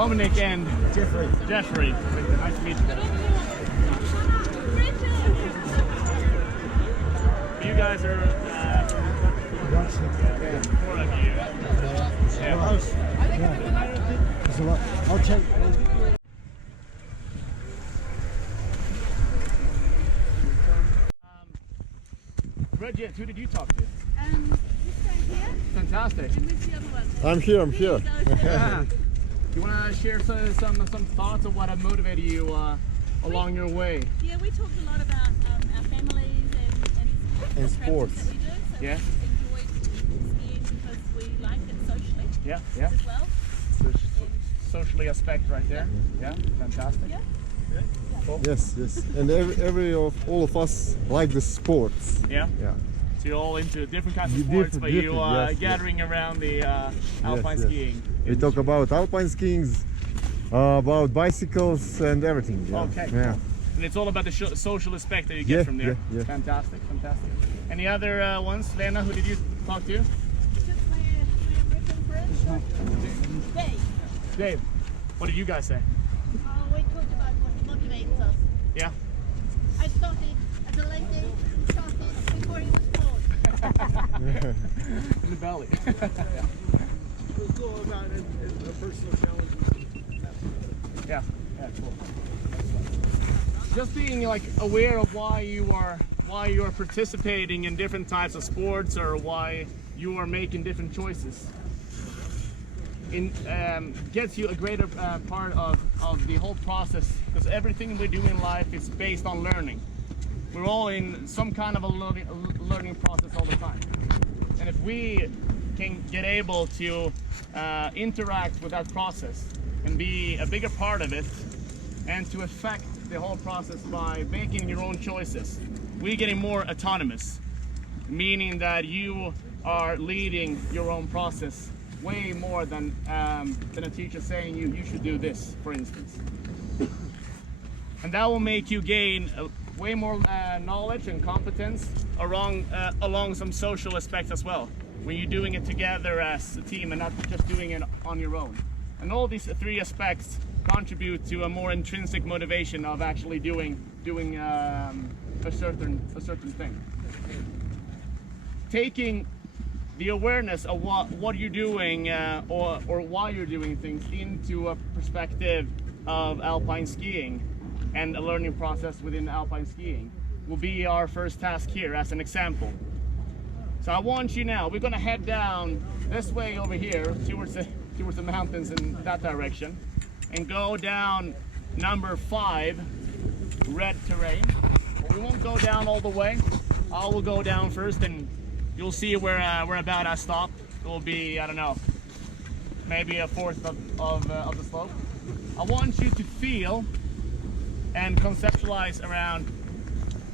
Dominic and Jeffrey. Nice to meet you guys. You guys are four of you. I'll check. Bridget, who did you talk to? This guy here. Fantastic. And who's the other one? I'm here. Yeah. You want to share some thoughts of what have motivated you along your way? Yeah, we talked a lot about our families and sports. that we do. So Yeah. we enjoy skiing because we like it socially Yeah. as well. Socially aspect right there. Yeah, fantastic. Yeah. Cool. Yes. And all of us like the sports. Yeah. Yeah. So you're all into different kinds of You sports, but you yes, gathering around the alpine Yes. skiing. We talk about alpine skiing, about bicycles and everything. Yeah. Okay. Yeah. And it's all about the social aspect that you get from there. Yeah. Fantastic. Any other ones? Lena, who did you talk to? Just my American friend, Dave. Dave, what did you guys say? We talked about what motivates us. Yeah. I started as a lady, started before he was born. In the belly. It was all about a personal challenge. Yeah, cool. Just being like aware of why you are participating in different types of sports or why you are making different choices gets you a greater part of the whole process, because everything we do in life is based on learning. We're all in some kind of a learning process all the time, and if we can get able to interact with that process and be a bigger part of it and to affect the whole process by making your own choices, we're getting more autonomous, meaning that you are leading your own process way more than a teacher saying you should do this, for instance. And that will make you gain way more knowledge and competence along some social aspects as well, when you're doing it together as a team and not just doing it on your own. And all these three aspects contribute to a more intrinsic motivation of actually doing a certain thing. Taking the awareness of what you're doing or why you're doing things into a perspective of alpine skiing and a learning process within alpine skiing will be our first task here as an example. So I want you now, we're going to head down this way over here towards the mountains in that direction and go down number 5, red terrain. We won't go down all the way. I will go down first and you'll see where about I stop. It will be, I don't know, maybe a fourth of the slope. I want you to feel and conceptualize around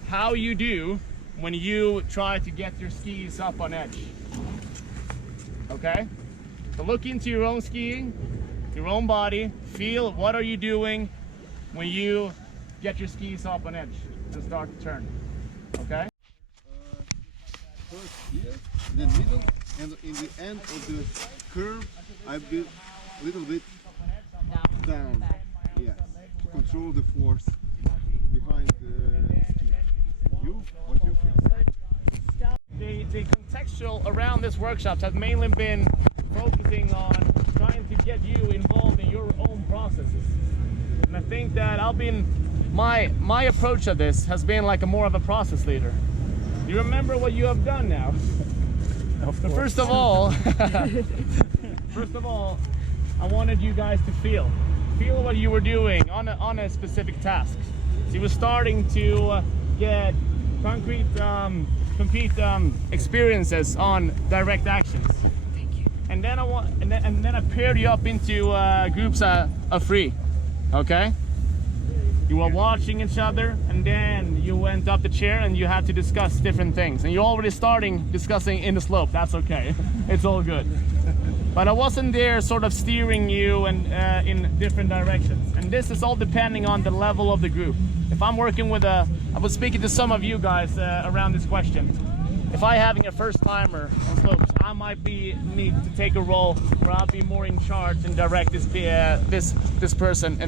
how you do when you try to get your skis up on edge. Okay? So look into your own skiing, your own body, feel what are you doing when you get your skis up on edge and start to turn. Okay? First here, then middle, and in the end of the curve, I build a little bit down. Yes, to control the force behind the ski. You, what you feel? The contextual around this workshop has mainly been focusing on trying to get you involved in your own processes. And I think that my approach to this has been like more of a process leader. You remember what you have done now? So first of all, I wanted you guys to feel what you were doing on a specific task. So you were starting to get concrete experiences on direct actions. Thank you. And then I paired you up into groups of 3. Okay. You were watching each other, and then you went up the chair and you had to discuss different things. And you're already starting discussing in the slope. That's okay. It's all good. But I wasn't there sort of steering you and in different directions. And this is all depending on the level of the group. If I'm working with I was speaking to some of you guys around this question. if I having a first timer on slopes, I might need to take a role where I'll be more in charge and direct this person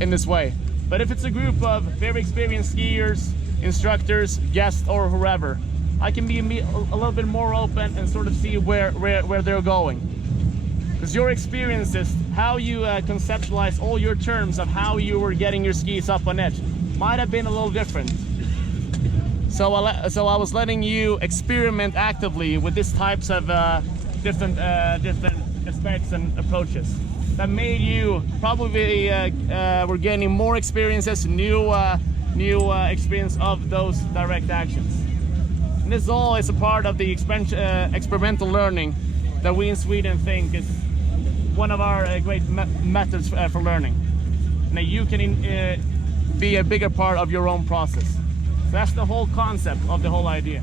in this way. But if it's a group of very experienced skiers, instructors, guests, or whoever, I can be a little bit more open and sort of see where they're going. Because your experiences, how you conceptualize all your terms of how you were getting your skis up on edge, might have been a little different. So I was letting you experiment actively with these types of different aspects and approaches. That made you probably were gaining more experiences, new experience of those direct actions. And this all is a part of the experimental learning that we in Sweden think is one of our great methods for learning. And that you can be a bigger part of your own process. So that's the whole concept of the whole idea.